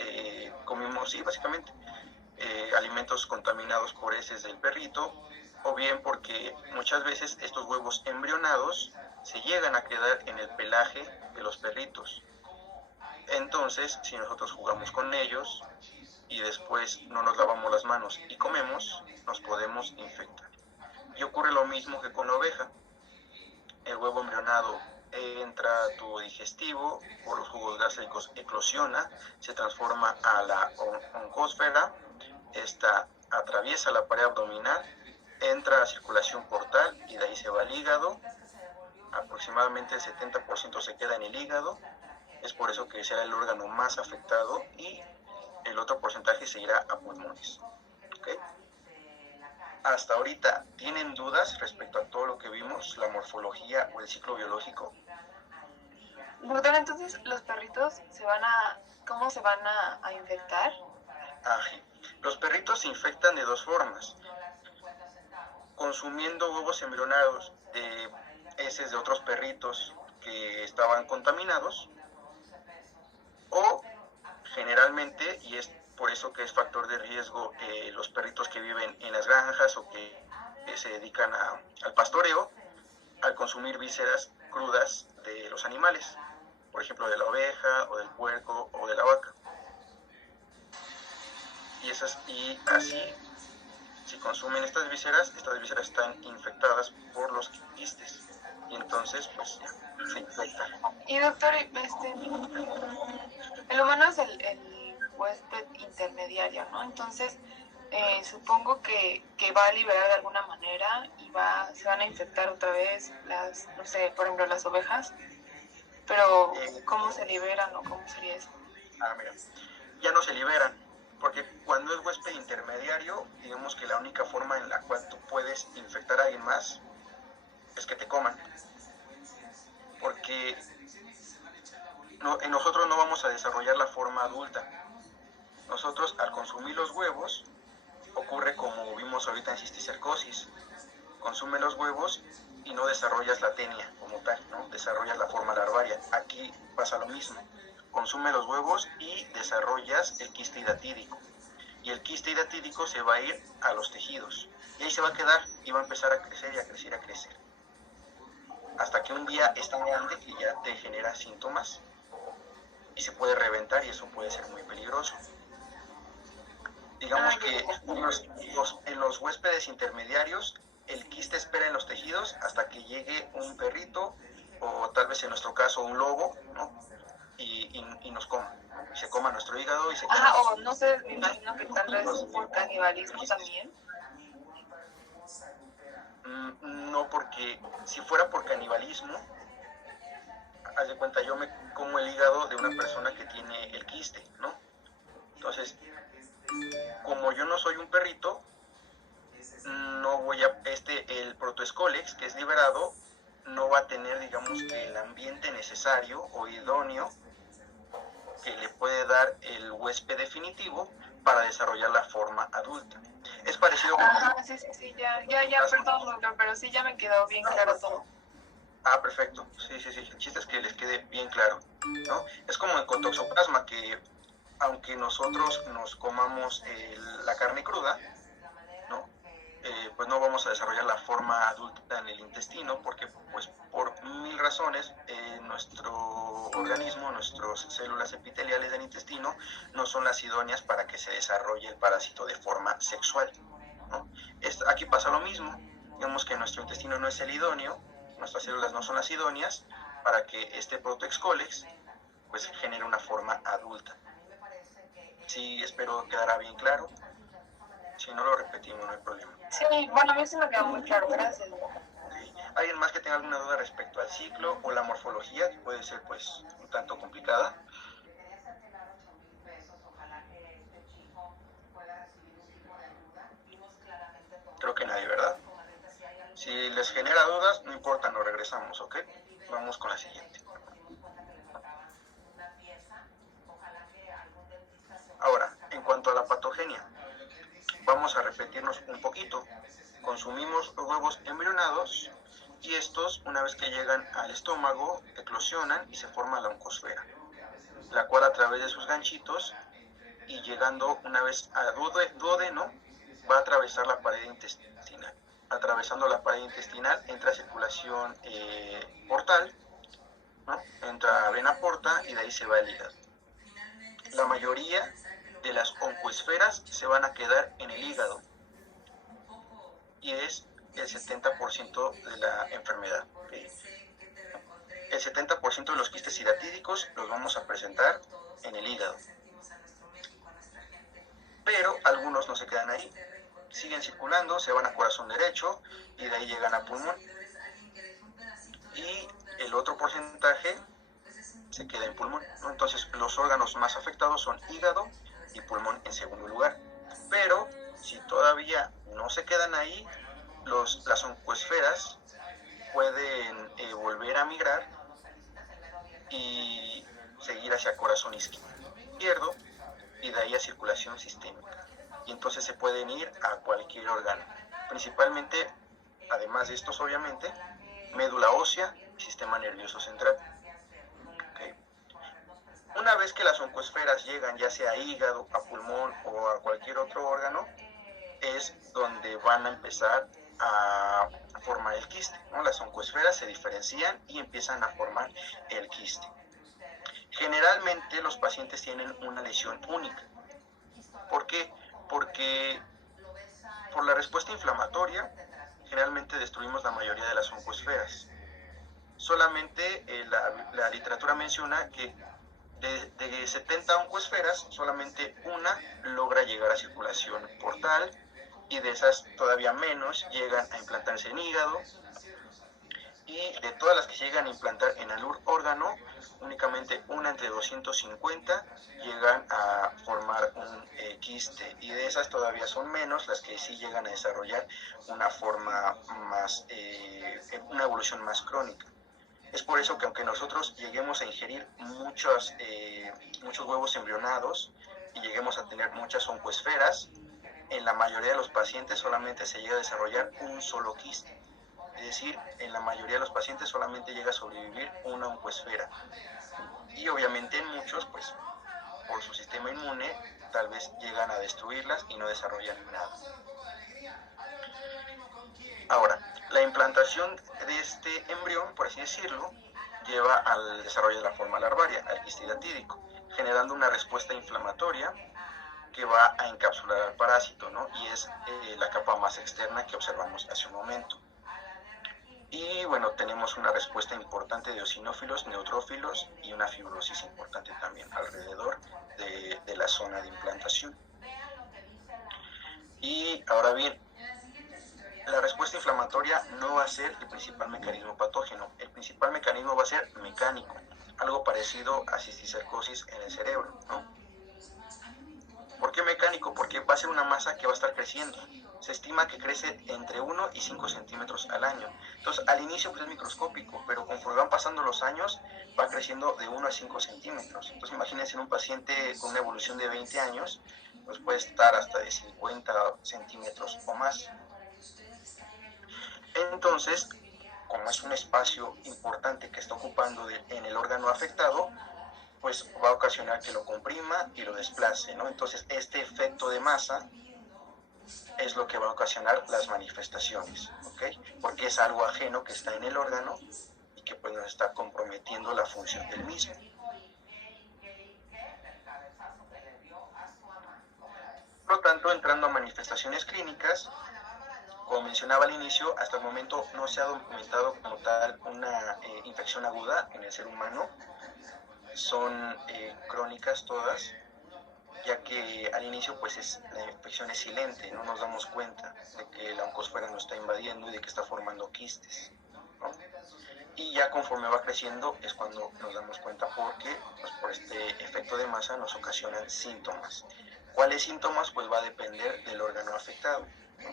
básicamente alimentos contaminados por heces del perrito, o bien porque muchas veces estos huevos embrionados se llegan a quedar en el pelaje de los perritos. Entonces, si nosotros jugamos con ellos y después no nos lavamos las manos y comemos, nos podemos infectar. Y ocurre lo mismo que con la oveja. El huevo embrionado entra a tubo digestivo, por los jugos gástricos eclosiona, se transforma a la oncósfera, esta atraviesa la pared abdominal, entra a circulación portal y de ahí se va al hígado. Aproximadamente el 70% se queda en el hígado, es por eso que será el órgano más afectado, y el otro porcentaje se irá a pulmones. ¿Okay? Hasta ahorita, ¿tienen dudas respecto a todo lo que vimos, la morfología o el ciclo biológico? Doctor, entonces los perritos ¿cómo se van a infectar? Los perritos se infectan de dos formas: consumiendo huevos embrionados de heces de otros perritos que estaban contaminados, o generalmente, y es por eso que es factor de riesgo, los perritos que viven en las granjas o que se dedican al pastoreo, al consumir vísceras crudas de los animales, por ejemplo de la oveja o del puerco o de la vaca. Y así, si consumen estas vísceras están infectadas por los quistes y entonces pues ya, se infectan. Y doctor, el humano es el huésped intermediario, ¿no? Entonces, supongo que va a liberar de alguna manera y se van a infectar otra vez no sé, por ejemplo, las ovejas, pero ¿cómo se liberan o cómo sería eso? Mira, ya no se liberan, porque cuando es huésped intermediario, digamos que la única forma en la cual tú puedes infectar a alguien más es que te coman, porque en nosotros no vamos a desarrollar la forma adulta. Nosotros, al consumir los huevos, ocurre como vimos ahorita en cisticercosis: consume los huevos y no desarrollas la tenia como tal, ¿no? Desarrollas la forma larvaria. Aquí pasa lo mismo: consume los huevos y desarrollas el quiste hidatídico, y el quiste hidatídico se va a ir a los tejidos y ahí se va a quedar y va a empezar a crecer y a crecer y a crecer, hasta que un día es tan grande que ya te genera síntomas y se puede reventar, y eso puede ser muy peligroso. Digamos que en los huéspedes intermediarios, el quiste espera en los tejidos hasta que llegue un perrito, o tal vez en nuestro caso un lobo, ¿no? Y nos coma. Se coma nuestro hígado y se coma. O no sé, me imagino que tal vez por canibalismo también. No, porque si fuera por canibalismo, haz de cuenta, yo me como el hígado de una persona que tiene el quiste, ¿no? Entonces, como yo no soy un perrito, no voy a, el protoescólex que es liberado no va a tener, digamos, que el ambiente necesario o idóneo que le puede dar el huésped definitivo para desarrollar la forma adulta. Es parecido con... Sí, ya, perdón, doctor, pero sí ya me quedó bien claro todo. Perfecto, sí, el chiste es que les quede bien claro, ¿no? Es como en cotoxoplasma, que aunque nosotros nos comamos la carne cruda, ¿no? Pues no vamos a desarrollar la forma adulta en el intestino, porque pues por 1000 razones nuestro organismo, nuestras células epiteliales del intestino no son las idóneas para que se desarrolle el parásito de forma sexual, ¿no? Aquí pasa lo mismo. Digamos que nuestro intestino no es el idóneo, nuestras células no son las idóneas para que este protoexcolex pues genera una forma adulta. Sí, espero quedará bien claro. Si no lo repetimos, no hay problema. Sí, bueno, a mí sí me quedó muy claro, gracias. ¿Sí? ¿Alguien más que tenga alguna duda respecto al ciclo o la morfología, que puede ser pues un tanto complicada? Creo que nadie, ¿verdad? Si les genera dudas, no importa, nos regresamos, ¿ok? Vamos con la siguiente. Ahora, en cuanto a la patogenia, vamos a repetirnos un poquito. Consumimos huevos embrionados y estos, una vez que llegan al estómago, eclosionan y se forma la oncosfera, la cual a través de sus ganchitos y llegando una vez a duodeno, va a atravesar la pared intestinal. Atravesando la pared intestinal entra circulación portal, ¿no? Entra vena porta y de ahí se va el hígado. La mayoría de las oncoesferas se van a quedar en el hígado y es el 70% de la enfermedad. El 70% de los quistes hidatídicos los vamos a presentar en el hígado. Pero algunos no se quedan ahí. Siguen circulando, se van a corazón derecho y de ahí llegan a pulmón. Y el otro porcentaje se queda en pulmón, ¿no? Entonces los órganos más afectados son hígado y pulmón en segundo lugar. Pero si todavía no se quedan ahí, las oncoesferas pueden volver a migrar y seguir hacia corazón izquierdo y de ahí a circulación sistémica. Y entonces se pueden ir a cualquier órgano, principalmente, además de estos obviamente, médula ósea y sistema nervioso central. ¿Okay? Una vez que las oncoesferas llegan ya sea a hígado, a pulmón o a cualquier otro órgano, es donde van a empezar a formar el quiste, ¿no? Las oncoesferas se diferencian y empiezan a formar el quiste. Generalmente los pacientes tienen una lesión única. ¿Por qué? Porque por la respuesta inflamatoria generalmente destruimos la mayoría de las oncoesferas. Solamente la literatura menciona que de 70 oncoesferas, solamente una logra llegar a circulación portal y de esas todavía menos llegan a implantarse en hígado, y de todas las que se llegan a implantar en algún órgano, únicamente una entre 250 llegan a formar un quiste, y de esas todavía son menos las que sí llegan a desarrollar una forma más, una evolución más crónica. Es por eso que aunque nosotros lleguemos a ingerir muchos huevos embrionados y lleguemos a tener muchas oncoesferas, en la mayoría de los pacientes solamente se llega a desarrollar un solo quiste. Es decir, en la mayoría de los pacientes solamente llega a sobrevivir una oncoesfera. Y obviamente en muchos, pues, por su sistema inmune, tal vez llegan a destruirlas y no desarrollan nada. Ahora, la implantación de este embrión, por así decirlo, lleva al desarrollo de la forma larvaria, al quiste hidatídico, generando una respuesta inflamatoria que va a encapsular al parásito, ¿no? Y es la capa más externa que observamos hace un momento. Y bueno, tenemos una respuesta importante de eosinófilos, neutrófilos y una fibrosis importante también alrededor de la zona de implantación. Y ahora bien, la respuesta inflamatoria no va a ser el principal mecanismo patógeno. El principal mecanismo va a ser mecánico, algo parecido a cisticercosis en el cerebro, ¿no? ¿Por qué mecánico? Porque va a ser una masa que va a estar creciendo. Se estima que crece entre 1 y 5 centímetros al año. Entonces, al inicio pues, es microscópico, pero conforme van pasando los años, va creciendo de 1 a 5 centímetros. Entonces, imagínense en un paciente con una evolución de 20 años, pues puede estar hasta de 50 centímetros o más. Entonces, como es un espacio importante que está ocupando en el órgano afectado, pues va a ocasionar que lo comprima y lo desplace, ¿no? Entonces, este efecto de masa es lo que va a ocasionar las manifestaciones, ¿ok? Porque es algo ajeno que está en el órgano y que pues nos está comprometiendo la función del mismo. Por lo tanto, entrando a manifestaciones clínicas, como mencionaba al inicio, hasta el momento no se ha documentado como tal una infección aguda en el ser humano. son crónicas todas, ya que al inicio pues la infección es silente, no nos damos cuenta de que la oncosfera nos está invadiendo y de que está formando quistes, ¿no? Y ya conforme va creciendo es cuando nos damos cuenta porque pues, por este efecto de masa nos ocasionan síntomas. ¿Cuáles síntomas? Pues va a depender del órgano afectado, ¿no?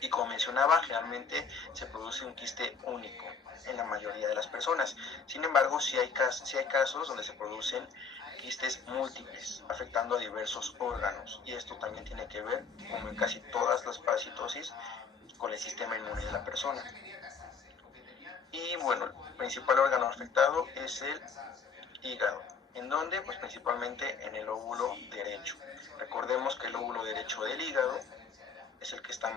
Y como mencionaba, generalmente se produce un quiste único en la mayoría de las personas. Sin embargo, sí hay casos donde se producen quistes múltiples, afectando a diversos órganos. Y esto también tiene que ver, como en casi todas las parasitosis, con el sistema inmune de la persona. Y bueno, el principal órgano afectado es el hígado. ¿En dónde? Pues principalmente en el lóbulo derecho. Recordemos que el lóbulo derecho del hígado es el que está